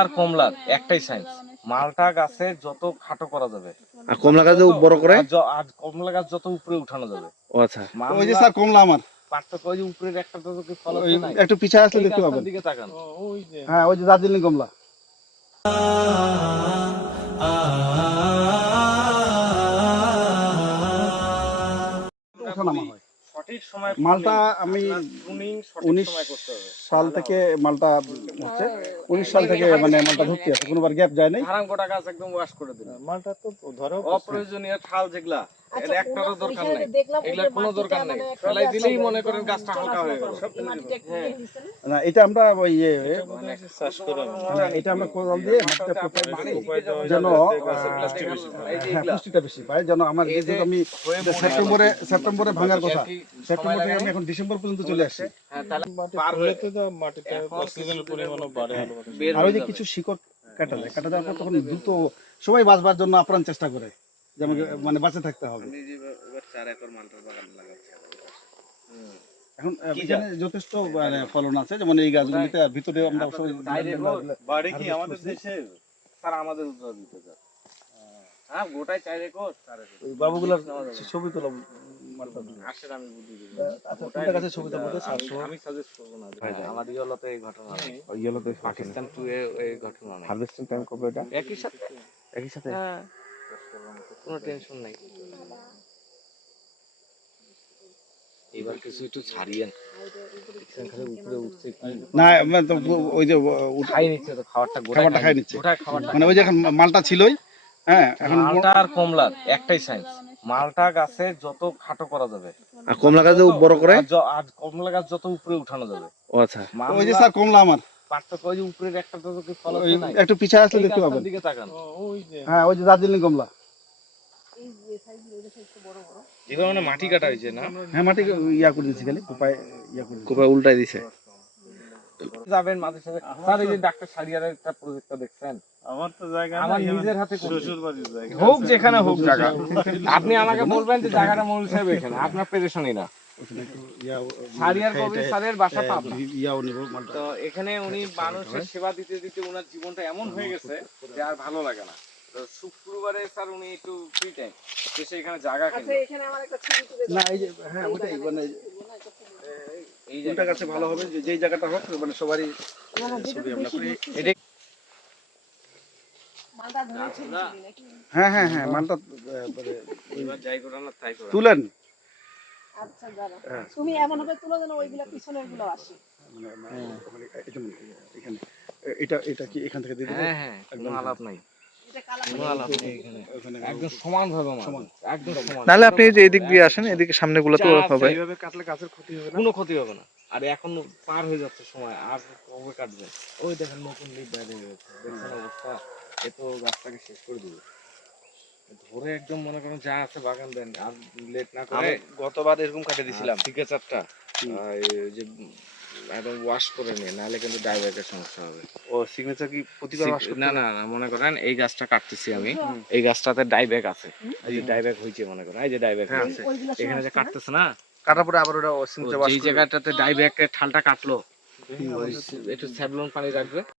আর কমলার একটাই সাইন্স, মালটা গাছে যত খাটো করা যাবে আর কমলা গাছ বড় করে আর কমলা গাছ যত উপরে উঠানো যাবে। ও আচ্ছা, ওই যে স্যার কমলা আমার পার্থক্য ওই যে উপরের একটা তো ফল ওই আছে না, একটু পিছায় আসলে এই দেখতে গাছটার পাবেন। দিকে তাকান। হ্যাঁ ওই যে দার্জিলিং কমলা। ওঠানামা হয়। সঠিক সময় মালটা আমি pruning সঠিক 19 সময় করতে হবে। সাল থেকে মালটা হচ্ছে, 19 সাল থেকে মানে মালটা ধরতে আছে, কোনোবার গ্যাপ যায় নাই। হারাম গোটা গাছ একদম ওয়াশ করে দিন। মালটা তো ধরো অপ্রয়োজনীয় ঠাল যেগুলা আচ্ছা, এর একটারও দরকার ওইখানে নাই, দেখলাম এগুলার ওদের কোনো মাটিটা দরকার নাই, মানে ফেলাই একটা দিলেই আছে, মনে করেন একদম গাছটা হালকা হয়ে গেল। এই মাটিটা একটু হ্যাঁ। কেটে দিছে না? না এটা আমরা ওই চাষ করে এটা আমরা কোদাল দিয়ে মাটিটা কোথায় মারি যেন হ্যাঁ পুষ্টিটা বেশি পায়, যেন আমার এই যে আমি সেপ্টেম্বরে ভাঙার কথা, সেপ্টেম্বর থেকে আমি এখন ডিসেম্বর পর্যন্ত চলে আসছি। হ্যাঁ, তাহলে পার হলেতে তো মাটিতে অক্সিজেনের পরিমাণও বাড়ে। আর ওই যে কিছু শিকড় কাটা যায়, কাটা যাওয়ার পর তখন দ্রুত সবাই বাঁচবার জন্য আপ্রাণ চেষ্টা করে যে আমাকে মানে বাঁচে থাকতে হবে। এখন এখানে যথেষ্ট মানে ফলন আছে, যেমন এই গাছগুলিতে, আর ভিতরে আমরা সবাই বাড়ি কি আমাদের দেশে? স্যার আমাদের উত্তর দিতে স্যার। হ্যাঁ গোটায় 4 একর, 4 একর। ওই বাবুগুলার ছবি তোলা আসেন আমি বুদ্ধি দিব। আচ্ছা কোনটা গাছের ছবি তোলা বলতে আমি সাজেস্ট করব না। আমার ইয়েলোতে এই ঘটনা নেই। ইয়েলোতে পাকিস্তান 2 এ এই ঘটনা নেই। হারভেস্টিং টাইম কবে এটা? একই সাথে একই সাথে? হ্যাঁ, কোনো টেনশন নাই। এবার কিছু একটু ছাড়িয়েন, এখানে উপরে উঠছে কি না মানে তো ওই যে খাই নিচ্ছে তো, খাবারটা খাবারটা খাই নিচ্ছে, গোটায় খাবারটা। মানে ওই যে এখন মালটা ছিলই, হ্যাঁ এখন মালটা আর কমলার একটাই সাইন্স, মালটা গাছে যত খাটো করা যাবে আর কমলা গাছ বড় করে আর কমলা গাছ যত উপরে উঠানো যাবে। ও আচ্ছা, ওই যে স্যার কমলা আমার পার্থক্য ওই যে উপরের একটা তো ফল ওই আছে না, একটু পিছায় আসলে এই দেখতে গাছটার পাবেন। দিকে তাকান। ওই যে হ্যাঁ ওই যে দার্জিলিং কমলা। এই যে সাইজ ওই সাইজ তো বড় বড়। এগুলো মানে মাটি কাটা হয়েছে না, হ্যাঁ মাটি ইয়া করে দিচ্ছি, খালি কোপায় ইয়া করে দিচ্ছি। কোপায় উল্টাই দিছে। যাবেন মাঝে সাথে। স্যার এই যে ডাক্তার সারিয়ারের একটা প্রজেক্টটা দেখছেন, আমার তো জায়গা আমার নাই, নিজের হাতে করছি। শ্বশুর বাড়ির জায়গা। হোক যেখানে হোক জায়গা, আপনি আমাকে বলবেন যে জায়গাটা মৌল সাহেব এখানে, আপনার পেরেশানি না। ওখানে একটু ইয়া সারিয়ার কবির স্যারের বাসা পাবনা। ইয়াও নেব মালটা। তো এখানে উনি মানুষের সেবা দিতে দিতে ওনার জীবনটা এমন হয়ে গেছে যে আর ভালো লাগে না। তো শুক্রবারে স্যার উনি একটু ফ্রি টাইম এসে এখানে জায়গা আচ্ছা কিনে এখানে আমার একটা ছবি তুলে না এই যে হ্যাঁ ওটাই মানে এই কোনটা কাছে ভালো হবে, যে যেই জায়গাটা হোক মানে সবারই ছবি আমরা করি। এটা মালটা ধরে ছবি তুলি নাকি? হ্যাঁ হ্যাঁ হ্যাঁ মালটা মানে এবার যাই করার না তাই করার। তুলেন আচ্ছা দাঁড়া, তুমি এমন ভাবে তুলো যেন ওইগুলা পিছনের গুলো আসে। মানে মানে এখানে এটা এটা কি এখান থেকে দিয়ে দেব? হ্যাঁ হ্যাঁ, কোনো আলাপ নাই, এটা কালা কোনো আলাপ নেই এখানে, একদম সমান ভাবে সমান, একদম সমান। নাহলে আপনি এই যে এদিক দিয়ে আসেন, এদিকে সামনে গুলো তো হবে। এইভাবে কাটলে গাছের ক্ষতি হবে না, কোনো ক্ষতি হবে না। আর এখন পার হয়ে যাচ্ছে সময়, আর কবে কাটবে? ওই দেখেন নতুন লিপ বাইরে হয়েছে, দেখছেন অবস্থা, এ তো গাছটাকে শেষ করে দিবে। ধরে একদম মনে করেন যা আছে বাগান দেন, আর লেট না করে। গতবার এরকম কাটে দিছিলাম। ঠিক আছে, চারটা যে একদম ওয়াশ করে নিয়ে, নাহলে কিন্তু ডাইব্যাকের সমস্যা হবে। ও সিগনেচার কি প্রতিবার wash করতে না হবে? না না, মনে করেন এই গাছটা কাটতেছি আমি, এই গাছটাতে ডাইব্যাক আছে, এই যে ডাইব্যাক হয়েছে মনে করেন, এই যে ডাইব্যাক হ্যাঁ, হয়েছে, ওইগুলা এখানে যে কাটতেছে না, কাটার পরে আবার ওটা সিগনেচার ওয়াশ যেই জায়গাটাতে ডাইব্যাকের ঠালটা কাটলো, একটু স্যাভলন পানি রাখবে।